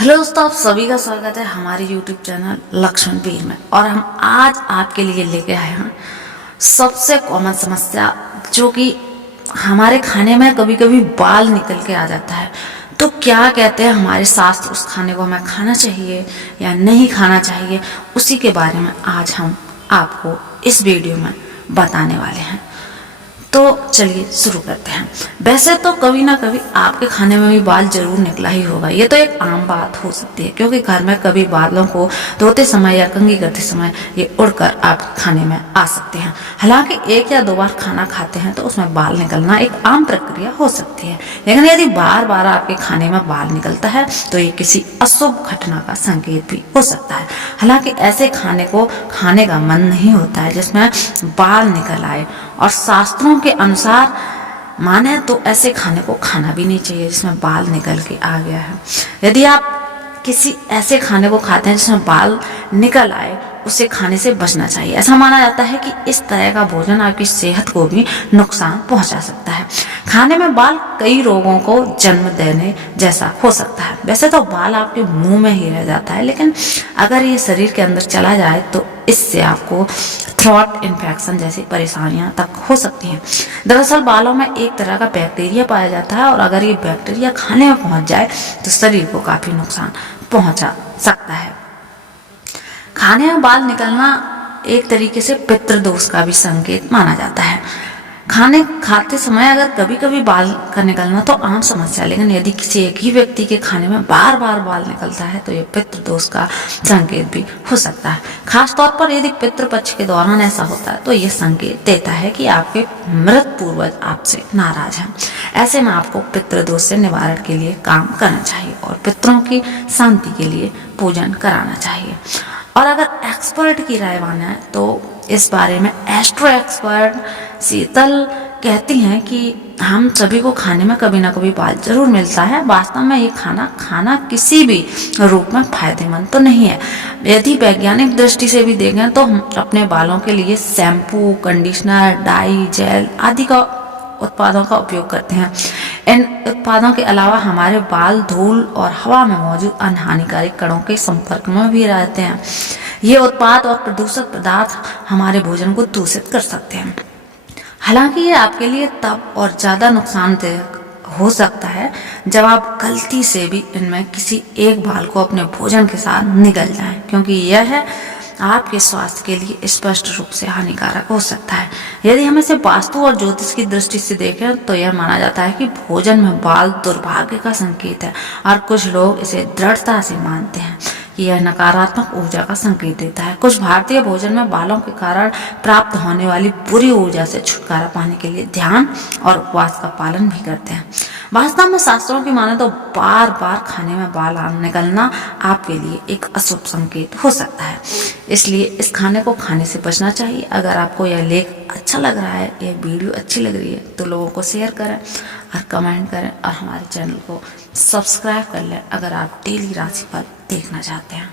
Hello दोस्तों, आप सभी का स्वागत है हमारे YouTube चैनल लक्ष्मण वीर में। और हम आज आपके लिए लेके आए हैं सबसे कॉमन समस्या, जो कि हमारे खाने में कभी कभी बाल निकल के आ जाता है। तो क्या कहते हैं हमारे शास्त्र, उस खाने को हमें खाना चाहिए या नहीं खाना चाहिए, उसी के बारे में आज हम आपको इस वीडियो में बताने वाले हैं। तो चलिए शुरू करते हैं। वैसे तो कभी ना कभी आपके खाने में भी बाल जरूर निकला ही होगा। ये तो एक आम बात हो सकती है, क्योंकि घर में कभी बालों को धोते समय या कंघी करते समय ये उड़कर आप खाने में आ सकते हैं। हालांकि एक या दो बार खाना खाते हैं तो उसमें बाल निकलना एक आम प्रक्रिया हो सकती है, लेकिन यदि बार बार आपके खाने में बाल निकलता है तो ये किसी अशुभ घटना का संकेत भी हो सकता है। हालांकि ऐसे खाने को खाने का मन नहीं होता है जिसमें बाल निकल आए, और शास्त्रों के अनुसार माने तो ऐसे खाने को खाना भी नहीं चाहिए जिसमें बाल निकल के आ गया है। यदि आप किसी ऐसे खाने को खाते हैं जिसमें बाल निकल आए, उसे खाने से बचना चाहिए। ऐसा माना जाता है कि इस तरह का भोजन आपकी सेहत को भी नुकसान पहुंचा सकता है। खाने में बाल कई रोगों को जन्म देने जैसा हो सकता है। वैसे तो बाल आपके मुंह में ही रह जाता है, लेकिन अगर ये शरीर के अंदर चला जाए तो इससे आपको थ्रोट इन्फेक्शन जैसी परेशानियां तक हो सकती हैं। दरअसल बालों में एक तरह का बैक्टीरिया पाया जाता है, और अगर ये बैक्टीरिया खाने में पहुंच जाए तो शरीर को काफी नुकसान पहुंचा सकता है। खाने में बाल निकलना एक तरीके से पितृदोष का भी संकेत माना जाता है। खाने खाते समय अगर कभी कभी बाल का निकलना तो आम समस्या, लेकिन यदि किसी एक ही व्यक्ति के खाने में बार बार बाल निकलता है तो यह पितृदोष का संकेत भी हो सकता है। खास तौर पर यदि पितृपक्ष के दौरान ऐसा होता है तो यह संकेत देता है कि आपके मृत पूर्वज आपसे नाराज हैं। ऐसे में आपको पितृदोष से निवारण के लिए काम करना चाहिए और पितरों की शांति के लिए पूजन कराना चाहिए। और अगर एक्सपर्ट की राय माने तो इस बारे में एस्ट्रो एक्सपर्ट शीतल कहती हैं कि हम सभी को खाने में कभी ना कभी बाल जरूर मिलता है। वास्तव में ये खाना किसी भी रूप में फायदेमंद तो नहीं है। यदि वैज्ञानिक दृष्टि से भी देखें तो हम अपने बालों के लिए शैम्पू, कंडीशनर, डाई, जेल आदि का उत्पादों का उपयोग करते हैं। इन उत्पादों के अलावा हमारे बाल धूल और हवा में मौजूद अन्य हानिकारक कणों के संपर्क में भी रहते हैं। ये उत्पाद और प्रदूषक पदार्थ हमारे भोजन को दूषित कर सकते हैं। हालांकि ये आपके लिए तब और ज्यादा नुकसानदेह हो सकता है जब आप गलती से भी इनमें किसी एक बाल को अपने भोजन के साथ निगल जाएं, क्योंकि यह आपके स्वास्थ्य के लिए स्पष्ट रूप से हानिकारक हो सकता है। यदि हम इसे वास्तु और ज्योतिष की दृष्टि से देखें तो यह माना जाता है कि भोजन में बाल दुर्भाग्य का संकेत है, और कुछ लोग इसे दृढ़ता से मानते हैं कि यह नकारात्मक ऊर्जा का संकेत देता है। कुछ भारतीय भोजन में बालों के कारण प्राप्त होने वाली बुरी ऊर्जा से छुटकारा पाने के लिए ध्यान और उपवास का पालन भी करते हैं। वास्तव में शास्त्रों की माने तो बार बार खाने में बाल निकलना आपके लिए एक अशुभ संकेत हो सकता है, इसलिए इस खाने को खाने से बचना चाहिए। अगर आपको यह लेख अच्छा लग रहा है, यह वीडियो अच्छी लग रही है तो लोगों को शेयर करें और कमेंट करें, और हमारे चैनल को सब्सक्राइब कर लें अगर आप डेली राशिफल देखना चाहते हैं।